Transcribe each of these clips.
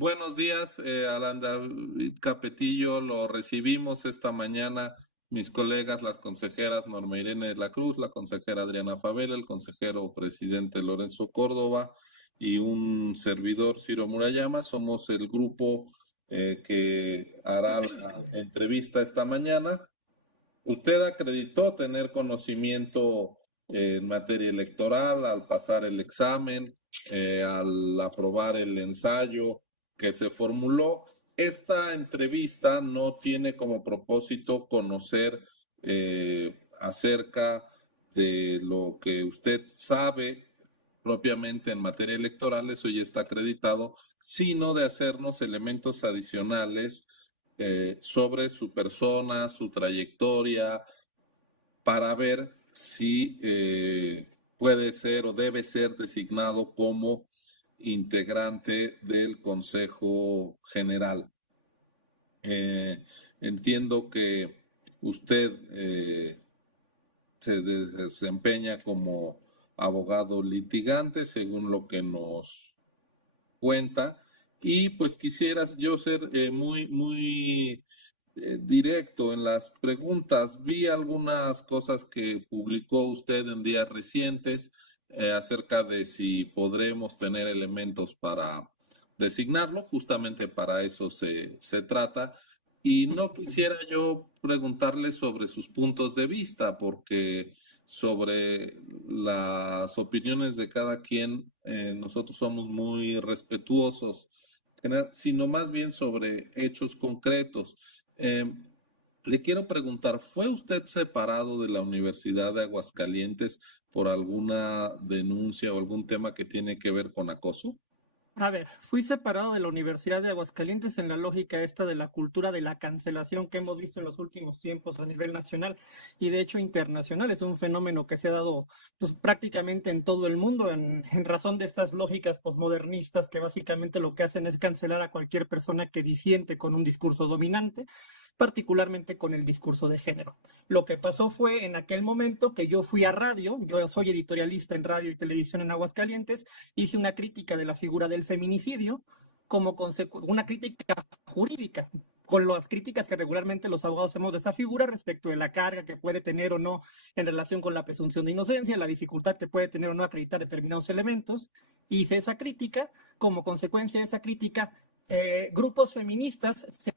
Buenos días, Alan David Capetillo. Lo recibimos esta mañana mis colegas, las consejeras Norma Irene de la Cruz, la consejera Adriana Favela, el consejero presidente Lorenzo Córdoba y un servidor, Ciro Murayama. Somos el grupo que hará la entrevista esta mañana. Usted acreditó tener conocimiento en materia electoral al pasar el examen, al aprobar el ensayo que se formuló. Esta entrevista no tiene como propósito conocer acerca de lo que usted sabe propiamente en materia electoral, eso ya está acreditado, sino de hacernos elementos adicionales sobre su persona, su trayectoria, para ver si puede ser o debe ser designado como integrante del Consejo General. Entiendo que usted se desempeña como abogado litigante, según lo que nos cuenta, y pues quisiera yo ser muy directo en las preguntas. Vi algunas cosas que publicó usted en días recientes acerca de si podremos tener elementos para designarlo, justamente para eso se trata. Y no quisiera yo preguntarle sobre sus puntos de vista, porque sobre las opiniones de cada quien nosotros somos muy respetuosos, sino más bien sobre hechos concretos. Eh, Le quiero preguntar, ¿fue usted separado de la Universidad de Aguascalientes por alguna denuncia o algún tema que tiene que ver con acoso? A ver, fui separado de la Universidad de Aguascalientes en la lógica esta de la cultura de la cancelación que hemos visto en los últimos tiempos a nivel nacional y de hecho internacional. Es un fenómeno que se ha dado pues, prácticamente en todo el mundo en razón de estas lógicas posmodernistas que básicamente lo que hacen es cancelar a cualquier persona que disiente con un discurso dominante, particularmente con el discurso de género. Lo que pasó fue en aquel momento que yo fui a radio, yo soy editorialista en radio y televisión en Aguascalientes, hice una crítica de la figura del feminicidio como una crítica jurídica, con las críticas que regularmente los abogados hacemos de esta figura respecto de la carga que puede tener o no en relación con la presunción de inocencia, la dificultad que puede tener o no acreditar determinados elementos. Hice esa crítica, como consecuencia de esa crítica, grupos feministas se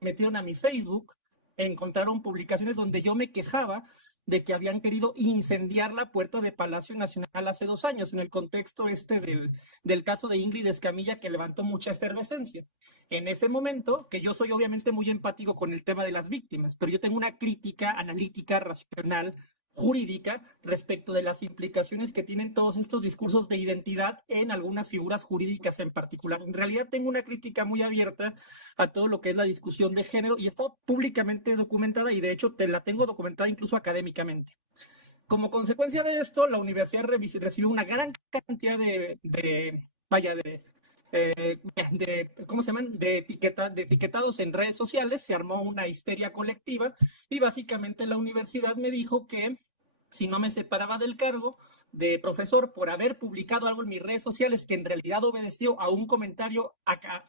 metieron a mi Facebook, encontraron publicaciones donde yo me quejaba de que habían querido incendiar la puerta de Palacio Nacional hace 2 años, en el contexto del caso de Ingrid Escamilla, que levantó mucha efervescencia. En ese momento, que yo soy obviamente muy empático con el tema de las víctimas, pero yo tengo una crítica analítica, racional, jurídica respecto de las implicaciones que tienen todos estos discursos de identidad en algunas figuras jurídicas en particular. En realidad tengo una crítica muy abierta a todo lo que es la discusión de género y está públicamente documentada y de hecho te la tengo documentada incluso académicamente. Como consecuencia de esto, la universidad recibió una gran cantidad ¿cómo se llaman? De etiquetados en redes sociales, se armó una histeria colectiva y básicamente la universidad me dijo que si no me separaba del cargo de profesor por haber publicado algo en mis redes sociales que en realidad obedeció a un comentario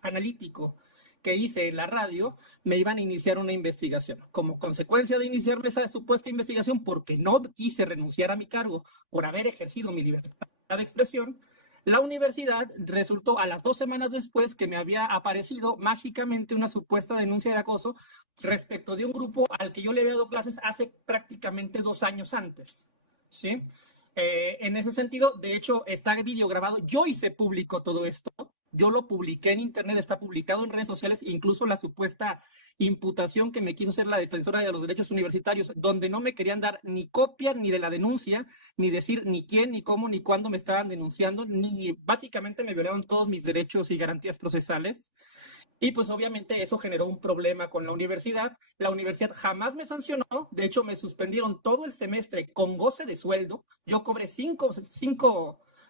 analítico que hice en la radio, me iban a iniciar una investigación. Como consecuencia de iniciarme esa supuesta investigación, porque no quise renunciar a mi cargo por haber ejercido mi libertad de expresión, la universidad resultó a las 2 semanas después que me había aparecido mágicamente una supuesta denuncia de acoso respecto de un grupo al que yo le había dado clases hace prácticamente 2 años antes. ¿Sí? En ese sentido, de hecho, está videograbado. Yo hice público todo esto. Yo lo publiqué en internet, está publicado en redes sociales, incluso la supuesta imputación que me quiso hacer la defensora de los derechos universitarios, donde no me querían dar ni copia ni de la denuncia, ni decir ni quién, ni cómo, ni cuándo me estaban denunciando, ni básicamente me violaron todos mis derechos y garantías procesales. Y pues obviamente eso generó un problema con la universidad. La universidad jamás me sancionó, de hecho me suspendieron todo el semestre con goce de sueldo. Yo cobré cinco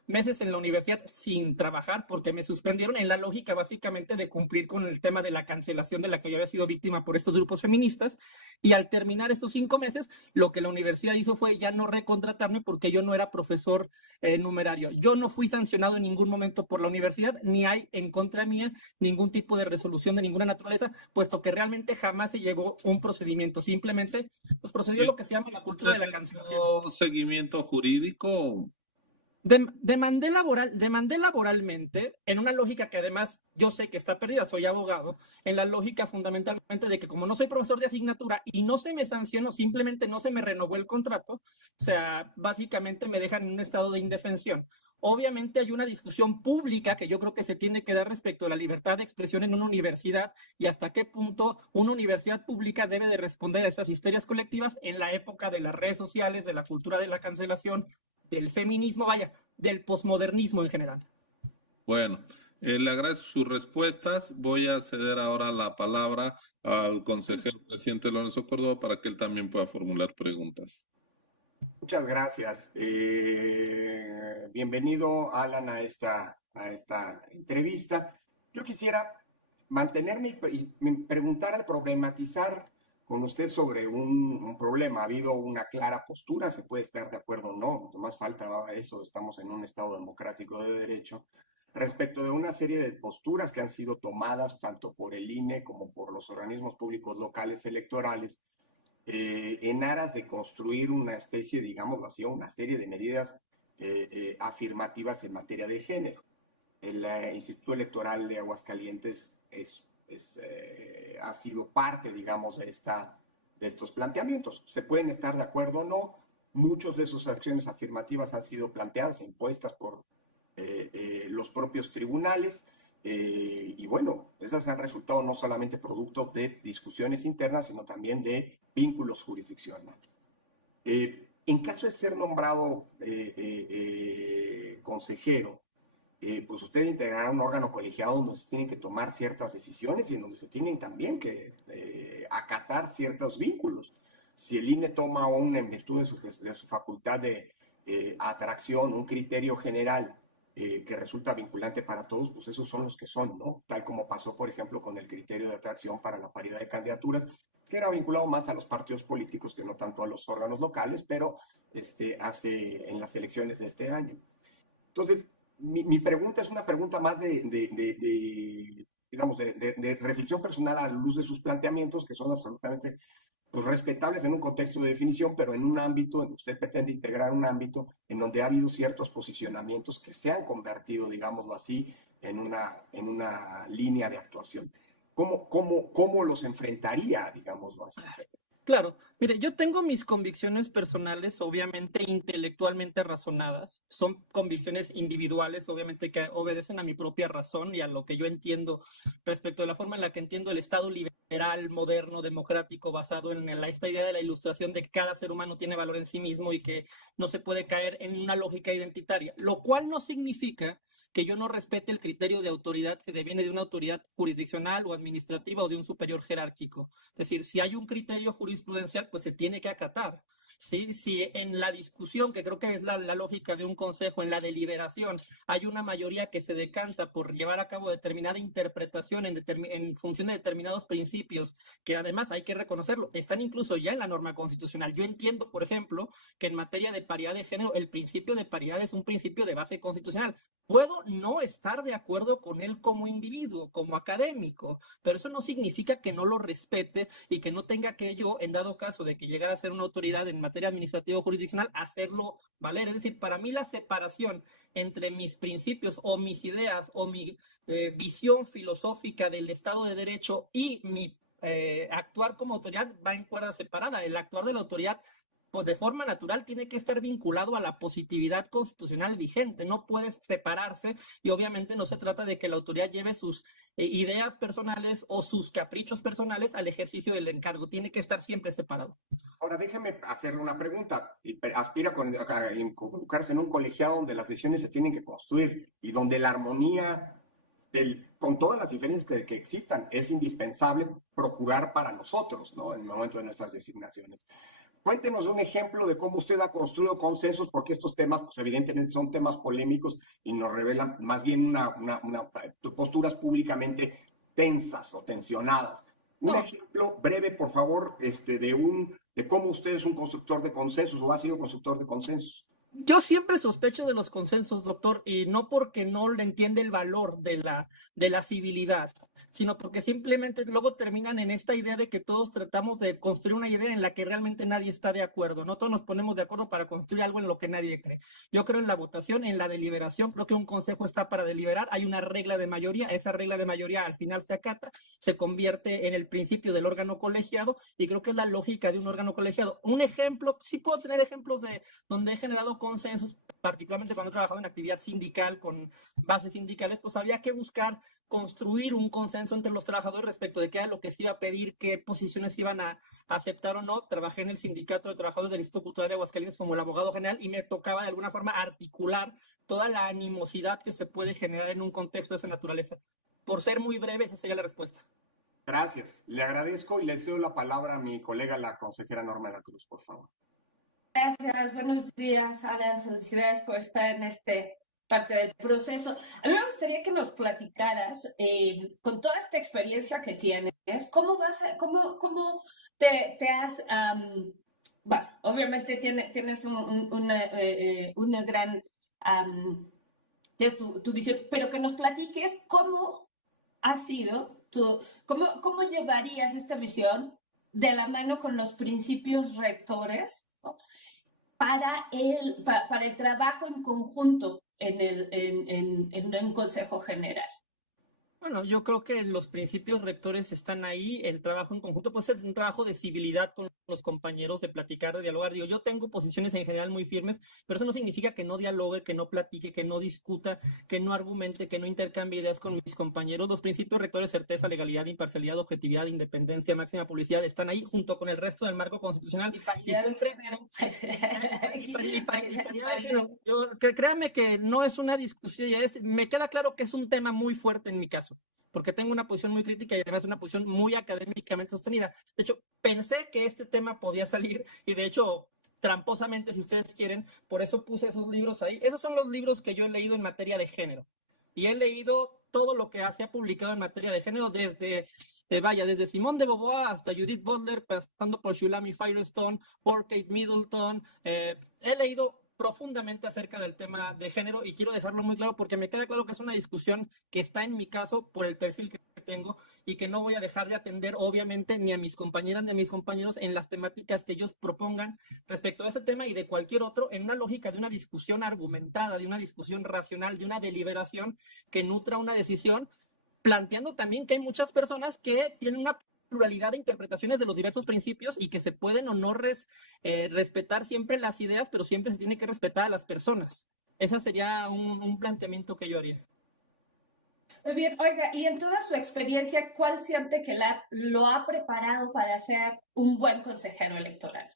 meses en la universidad sin trabajar porque me suspendieron en la lógica básicamente de cumplir con el tema de la cancelación de la que yo había sido víctima por estos grupos feministas. Y al terminar estos 5 meses, lo que la universidad hizo fue ya no recontratarme porque yo no era profesor numerario. Yo no fui sancionado en ningún momento por la universidad, ni hay en contra mía ningún tipo de resolución de ninguna naturaleza, puesto que realmente jamás se llevó un procedimiento. Simplemente pues procedió lo que se llama la cultura de la cancelación. ¿Seguimiento jurídico? Demandé laboralmente en una lógica que además yo sé que está perdida, soy abogado, en la lógica fundamentalmente de que como no soy profesor de asignatura y no se me sancionó, simplemente no se me renovó el contrato, o sea, básicamente me dejan en un estado de indefensión. Obviamente hay una discusión pública que yo creo que se tiene que dar respecto a la libertad de expresión en una universidad y hasta qué punto una universidad pública debe de responder a estas histerias colectivas en la época de las redes sociales, de la cultura de la cancelación, del feminismo, vaya, del posmodernismo en general. Bueno, le agradezco sus respuestas. Voy a ceder ahora la palabra al consejero presidente Lorenzo Córdoba para que él también pueda formular preguntas. Muchas gracias. Bienvenido, Alan, a esta entrevista. Yo quisiera mantenerme y preguntar al problematizar con usted sobre un problema. Ha habido una clara postura, se puede estar de acuerdo o no, más falta eso, estamos en un Estado democrático de derecho, respecto de una serie de posturas que han sido tomadas tanto por el INE como por los organismos públicos locales electorales en aras de construir una especie, digámoslo así, una serie de medidas afirmativas en materia de género. El Instituto Electoral de Aguascalientes ha sido parte, digamos, de estos planteamientos. Se pueden estar de acuerdo o no. Muchas de sus acciones afirmativas han sido planteadas e impuestas por los propios tribunales. Y bueno, esas han resultado no solamente producto de discusiones internas, sino también de vínculos jurisdiccionales. En caso de ser nombrado consejero, pues usted integrará un órgano colegiado donde se tienen que tomar ciertas decisiones y en donde se tienen también que acatar ciertos vínculos. Si el INE toma en virtud de su facultad de atracción, un criterio general que resulta vinculante para todos, pues esos son los que son, ¿no? Tal como pasó, por ejemplo, con el criterio de atracción para la paridad de candidaturas, que era vinculado más a los partidos políticos que no tanto a los órganos locales, pero en las elecciones de este año. Entonces, mi pregunta es una pregunta más digamos, de reflexión personal a la luz de sus planteamientos, que son absolutamente pues, respetables en un contexto de definición, pero en un ámbito, usted pretende integrar un ámbito en donde ha habido ciertos posicionamientos que se han convertido, digámoslo así, en una línea de actuación. ¿Cómo los enfrentaría, digámoslo así? Claro, mire, yo tengo mis convicciones personales, obviamente intelectualmente razonadas, son convicciones individuales, obviamente que obedecen a mi propia razón y a lo que yo entiendo respecto de la forma en la que entiendo el Estado liberal, moderno, democrático, basado en esta idea de la ilustración de que cada ser humano tiene valor en sí mismo y que no se puede caer en una lógica identitaria, lo cual no significa que yo no respete el criterio de autoridad que deviene de una autoridad jurisdiccional o administrativa o de un superior jerárquico. Es decir, si hay un criterio jurisprudencial, pues se tiene que acatar. ¿Sí? Si en la discusión, que creo que es la lógica de un consejo, en la deliberación, hay una mayoría que se decanta por llevar a cabo determinada interpretación en función de determinados principios, que además hay que reconocerlo, están incluso ya en la norma constitucional. Yo entiendo, por ejemplo, que en materia de paridad de género, el principio de paridad es un principio de base constitucional. Puedo no estar de acuerdo con él como individuo, como académico, pero eso no significa que no lo respete y que no tenga que yo, en dado caso de que llegara a ser una autoridad en materia administrativa o jurisdiccional, hacerlo valer. Es decir, para mí la separación entre mis principios o mis ideas o mi visión filosófica del Estado de Derecho y mi actuar como autoridad va en cuerda separada. El actuar de la autoridad pues de forma natural tiene que estar vinculado a la positividad constitucional vigente, no puede separarse y obviamente no se trata de que la autoridad lleve sus ideas personales o sus caprichos personales al ejercicio del encargo, tiene que estar siempre separado. Ahora déjeme hacerle una pregunta. Aspira a involucrarse en un colegiado donde las decisiones se tienen que construir y donde la armonía con todas las diferencias que existan es indispensable procurar para nosotros, ¿no? En el momento de nuestras designaciones. Cuéntenos un ejemplo de cómo usted ha construido consensos, porque estos temas, pues evidentemente son temas polémicos y nos revelan más bien posturas públicamente tensas o tensionadas. Un No, ejemplo breve, por favor, de cómo usted es un constructor de consensos o ha sido constructor de consensos. yo siempre sospecho de los consensos, doctor, y no porque no le entiende el valor de la civilidad, sino porque simplemente luego terminan en esta idea de que todos tratamos de construir una idea en la que realmente nadie está de acuerdo. No todos nos ponemos de acuerdo para construir algo en lo que nadie cree. Yo creo en la votación, en la deliberación, creo que un consejo está para deliberar, hay una regla de mayoría, esa regla de mayoría al final se acata, se convierte en el principio del órgano colegiado y creo que es la lógica de un órgano colegiado. Un ejemplo, sí puedo tener ejemplos de donde he generado consensos, particularmente cuando he trabajado en actividad sindical con bases sindicales, pues había que buscar construir un consenso entre los trabajadores respecto de qué era lo que se iba a pedir, qué posiciones iban a aceptar o no. Trabajé en el sindicato de trabajadores del Instituto Cultural de Aguascalientes como el abogado general y me tocaba de alguna forma articular toda la animosidad que se puede generar en un contexto de esa naturaleza. Por ser muy breve, esa sería la respuesta. Gracias. Le agradezco y le cedo la palabra a mi colega, la consejera Norma de la Cruz, por favor. Gracias, buenos días, Alan. Felicidades por estar en este parte del proceso. A mí me gustaría que nos platicaras, con toda esta experiencia que tienes, cómo te has, bueno, obviamente tienes una gran, tienes tu visión, pero que nos platiques cómo ha sido cómo llevarías esta visión de la mano con los principios rectores, ¿no? para el trabajo en conjunto en un Consejo General. Bueno, yo creo que los principios rectores están ahí, el trabajo en conjunto, pues es un trabajo de civilidad con los compañeros, de platicar, de dialogar. Digo, yo tengo posiciones en general muy firmes, pero eso no significa que no dialogue, que no platique, que no discuta, que no argumente, que no intercambie ideas con mis compañeros. Los principios rectores, certeza, legalidad, imparcialidad, objetividad, independencia, máxima publicidad, están ahí junto con el resto del marco constitucional. Y siempre... Créanme que no es una discusión, me queda claro que es un tema muy fuerte en mi caso, porque tengo una posición muy crítica y además una posición muy académicamente sostenida. De hecho, pensé que este tema podía salir y de hecho, tramposamente, si ustedes quieren, por eso puse esos libros ahí. Esos son los libros que yo he leído en materia de género. Y he leído todo lo que se ha publicado en materia de género desde Simone de Beauvoir hasta Judith Butler, pasando por Shulamit Firestone, por Kate Middleton. He leído profundamente acerca del tema de género y quiero dejarlo muy claro porque me queda claro que es una discusión que está en mi caso por el perfil que tengo y que no voy a dejar de atender obviamente ni a mis compañeras ni a mis compañeros en las temáticas que ellos propongan respecto a ese tema y de cualquier otro en una lógica de una discusión argumentada, de una discusión racional, de una deliberación que nutra una decisión, planteando también que hay muchas personas que tienen una pluralidad de interpretaciones de los diversos principios y que se pueden o no respetar siempre las ideas, pero siempre se tiene que respetar a las personas. Ese sería un planteamiento que yo haría. Muy bien, oiga, y en toda su experiencia, ¿cuál siente que lo ha preparado para ser un buen consejero electoral?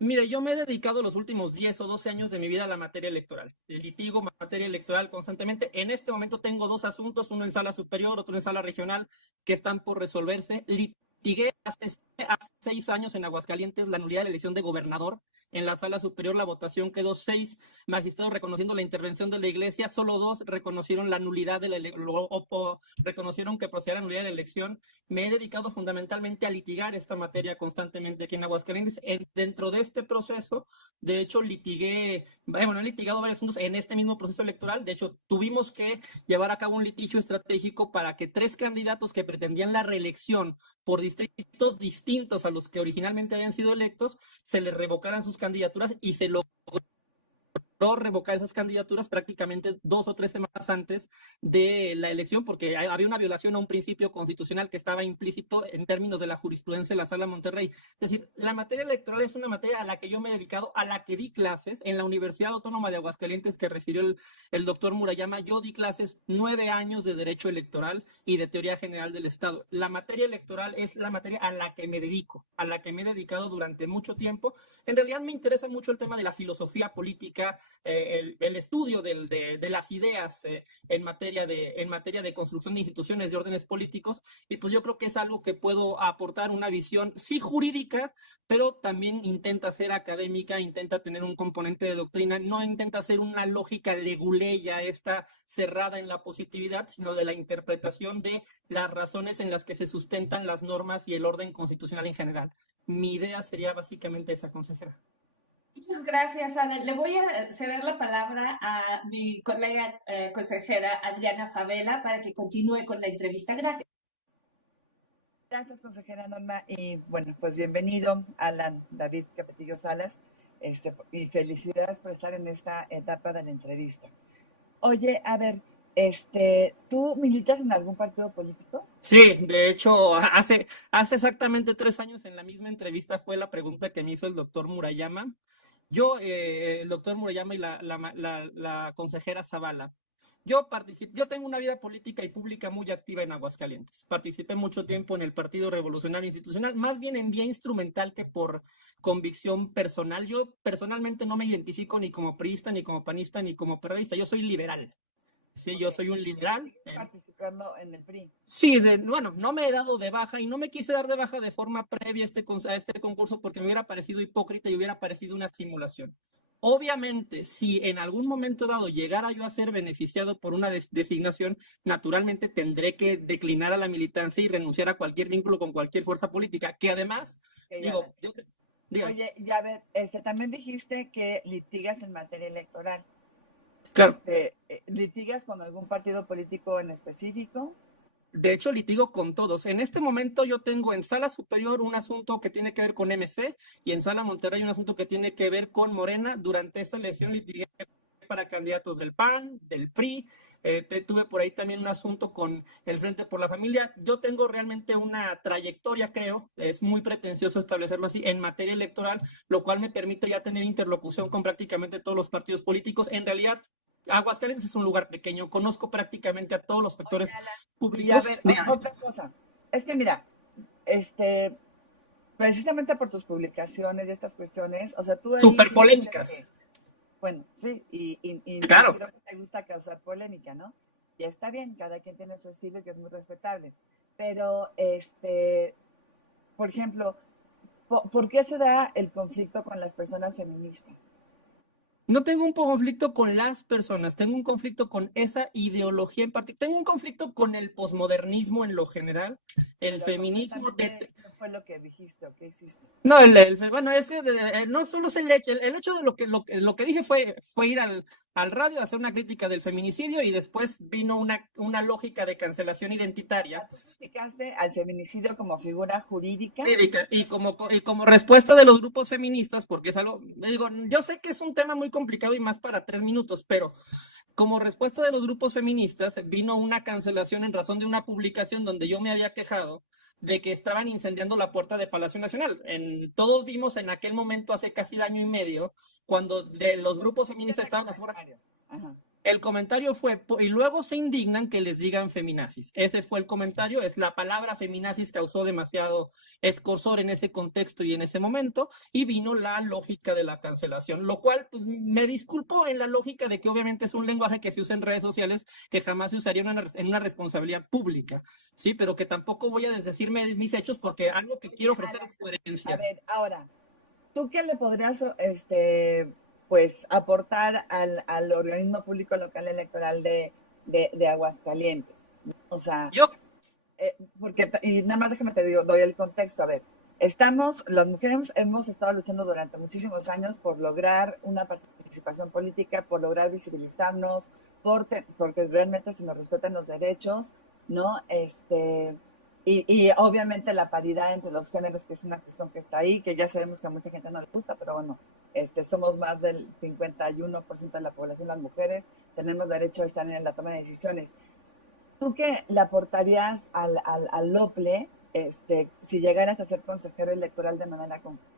Mire, yo me he dedicado los últimos 10 o 12 años de mi vida a la materia electoral. Litigo materia electoral constantemente. En este momento tengo 2 asuntos, uno en sala superior, otro en sala regional, que están por resolverse. Litigué hace 6 años en Aguascalientes la nulidad de la elección de gobernador. En la sala superior la votación quedó 6 magistrados reconociendo la intervención de la iglesia, solo 2 reconocieron la nulidad de reconocieron que procedía la nulidad de la elección. Me he dedicado fundamentalmente a litigar esta materia constantemente aquí en Aguascalientes. Dentro de este proceso, de hecho, he litigado varios asuntos en este mismo proceso electoral. De hecho, tuvimos que llevar a cabo un litigio estratégico para que 3 candidatos que pretendían la reelección por distritos distintos a los que originalmente habían sido electos, se les revocaran sus candidaturas y se logró revocar esas candidaturas prácticamente 2 o 3 semanas antes de la elección, porque había una violación a un principio constitucional que estaba implícito en términos de la jurisprudencia de la Sala Monterrey. Es decir, la materia electoral es una materia a la que yo me he dedicado, a la que di clases en la Universidad Autónoma de Aguascalientes, que refirió el doctor Murayama. Yo di clases 9 años de Derecho Electoral y de Teoría General del Estado. La materia electoral es la materia a la que me dedico, a la que me he dedicado durante mucho tiempo. En realidad me interesa mucho el tema de la filosofía política, el estudio de las ideas en materia de construcción de instituciones de órdenes políticos, y pues yo creo que es algo que puedo aportar una visión, sí jurídica, pero también intenta ser académica, intenta tener un componente de doctrina, no intenta ser una lógica leguleya, esta cerrada en la positividad, sino de la interpretación de las razones en las que se sustentan las normas y el orden constitucional en general. Mi idea sería básicamente esa, consejera. Muchas gracias, Ale. Le voy a ceder la palabra a mi colega consejera Adriana Favela para que continúe con la entrevista. Gracias. Gracias, consejera Norma. Y bueno, pues bienvenido, Alan David Capetillo Salas, y felicidades por estar en esta etapa de la entrevista. Oye, a ver, ¿tú militas en algún partido político? Sí, de hecho, hace exactamente 3 años en la misma entrevista fue la pregunta que me hizo el doctor Murayama. Yo, el doctor Murayama y la consejera Zavala. Yo tengo una vida política y pública muy activa en Aguascalientes. Participé mucho tiempo en el Partido Revolucionario Institucional, más bien en vía instrumental que por convicción personal. Yo personalmente no me identifico ni como priista, ni como panista, ni como perredista. Yo soy liberal. Sí, yo soy un liberal. Participando en el PRI. Sí, bueno, no me he dado de baja y no me quise dar de baja de forma previa a este concurso porque me hubiera parecido hipócrita y hubiera parecido una simulación. Obviamente, si en algún momento dado llegara yo a ser beneficiado por una designación, naturalmente tendré que declinar a la militancia y renunciar a cualquier vínculo con cualquier fuerza política, que además, digo, Oye, ya ver, también dijiste que litigas en materia electoral. Claro. ¿Litigas con algún partido político en específico? De hecho, litigo con todos. En este momento yo tengo en Sala Superior un asunto que tiene que ver con MC y en Sala Monterrey un asunto que tiene que ver con Morena. Durante esta elección litigué para candidatos del PAN, del PRI. Tuve por ahí también un asunto con el Frente por la Familia. Yo tengo realmente una trayectoria, creo, es muy pretencioso establecerlo así, en materia electoral, lo cual me permite ya tener interlocución con prácticamente todos los partidos políticos. En realidad, Aguascalientes es un lugar pequeño, conozco prácticamente a todos los actores públicos. Y a ver, otra cosa, es que mira, precisamente por tus publicaciones y estas cuestiones, o sea, tú ahí súper polémicas. Bueno, sí, y claro, creo que te gusta causar polémica, ¿no? Y está bien, cada quien tiene su estilo y que es muy respetable. Pero, por ejemplo, ¿por qué se da el conflicto con las personas feministas? No tengo un conflicto con las personas, tengo un conflicto con esa ideología en particular, tengo un conflicto con el posmodernismo en lo general, el feminismo. ¿Qué fue lo que dijiste o qué hiciste? No, bueno, es que no solo es el hecho de lo que dije fue ir al radio a hacer una crítica del feminicidio y después vino una lógica de cancelación identitaria. ¿Tú criticaste al feminicidio como figura jurídica? Y como respuesta de los grupos feministas, porque es algo, digo, yo sé que es un tema muy complicado y más para 3 minutos, pero como respuesta de los grupos feministas vino una cancelación en razón de una publicación donde yo me había quejado de que estaban incendiando la puerta de Palacio Nacional. Todos vimos en aquel momento, hace casi 1 año y medio, cuando los grupos feministas estaban afuera. Ajá. El comentario fue, y luego se indignan que les digan feminazis. Ese fue el comentario, es la palabra feminazis causó demasiado escozor en ese contexto y en ese momento, y vino la lógica de la cancelación, lo cual pues, me disculpo en la lógica de que obviamente es un lenguaje que se usa en redes sociales que jamás se usaría en una responsabilidad pública, ¿sí? Pero que tampoco voy a desdecirme mis hechos porque algo que quiero ofrecer es coherencia. A ver, ahora, ¿tú qué le podrías pues aportar al organismo público local electoral de Aguascalientes? O sea, porque, y nada más déjame te digo, doy el contexto, a ver, las mujeres hemos estado luchando durante muchísimos años por lograr una participación política, por lograr visibilizarnos, porque realmente se nos respetan los derechos, ¿no? Y obviamente la paridad entre los géneros, que es una cuestión que está ahí, que ya sabemos que a mucha gente no le gusta, pero bueno, somos más del 51% de la población las mujeres, tenemos derecho a estar en la toma de decisiones. ¿Tú qué le aportarías al OPLE si llegaras a ser consejero electoral de manera concreta?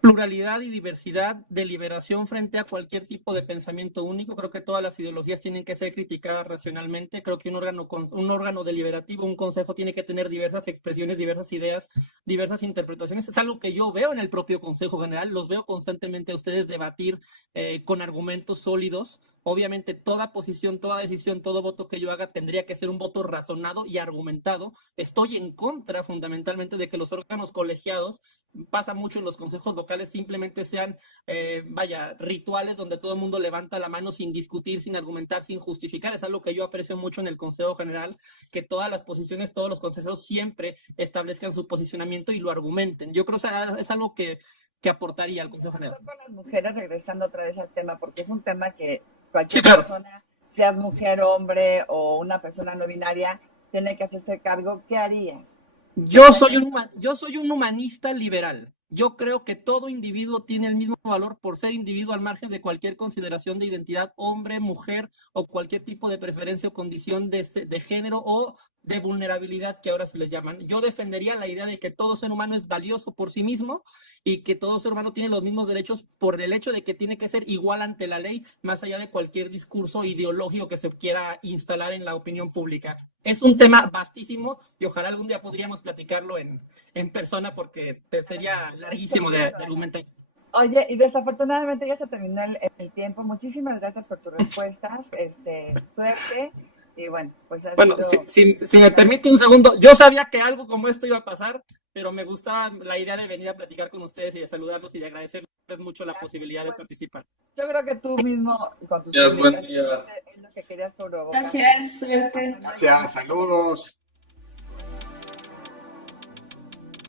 pluralidad y diversidad de liberación frente a cualquier tipo de pensamiento único. Creo que todas las ideologías tienen que ser criticadas racionalmente. Creo que un órgano deliberativo, un consejo, tiene que tener diversas expresiones, diversas ideas, diversas interpretaciones. Es algo que yo veo en el propio Consejo General. Los veo constantemente a ustedes debatir con argumentos sólidos. Obviamente toda posición, toda decisión, todo voto que yo haga tendría que ser un voto razonado y argumentado. Estoy en contra fundamentalmente de que los órganos colegiados, pasa mucho en los consejos locales, simplemente sean, rituales donde todo el mundo levanta la mano sin discutir, sin argumentar, sin justificar. Es algo que yo aprecio mucho en el Consejo General, que todas las posiciones, todos los consejeros siempre establezcan su posicionamiento y lo argumenten. Yo creo que es algo que aportaría al Consejo General. Con las mujeres, regresando otra vez al tema, porque es un tema que cualquier persona, seas mujer, hombre o una persona no binaria, tiene que hacerse cargo. ¿Qué harías? Yo soy un humanista liberal. Yo creo que todo individuo tiene el mismo valor por ser individuo al margen de cualquier consideración de identidad, hombre, mujer o cualquier tipo de preferencia o condición de género o de vulnerabilidad que ahora se les llaman. Yo defendería la idea de que todo ser humano es valioso por sí mismo y que todo ser humano tiene los mismos derechos por el hecho de que tiene que ser igual ante la ley, más allá de cualquier discurso ideológico que se quiera instalar en la opinión pública. Es un tema vastísimo y ojalá algún día podríamos platicarlo en persona porque sería larguísimo de argumentar. Oye, y desafortunadamente ya se terminó el tiempo. Muchísimas gracias por tus respuestas. Suerte. Y bueno, pues bueno, si me permite un segundo, yo sabía que algo como esto iba a pasar, pero me gustaba la idea de venir a platicar con ustedes y de saludarlos y de agradecerles mucho la posibilidad de participar. Yo creo que tú mismo, con tus Buen día. es lo que querías provocar. Gracias, suerte. Gracias, saludos.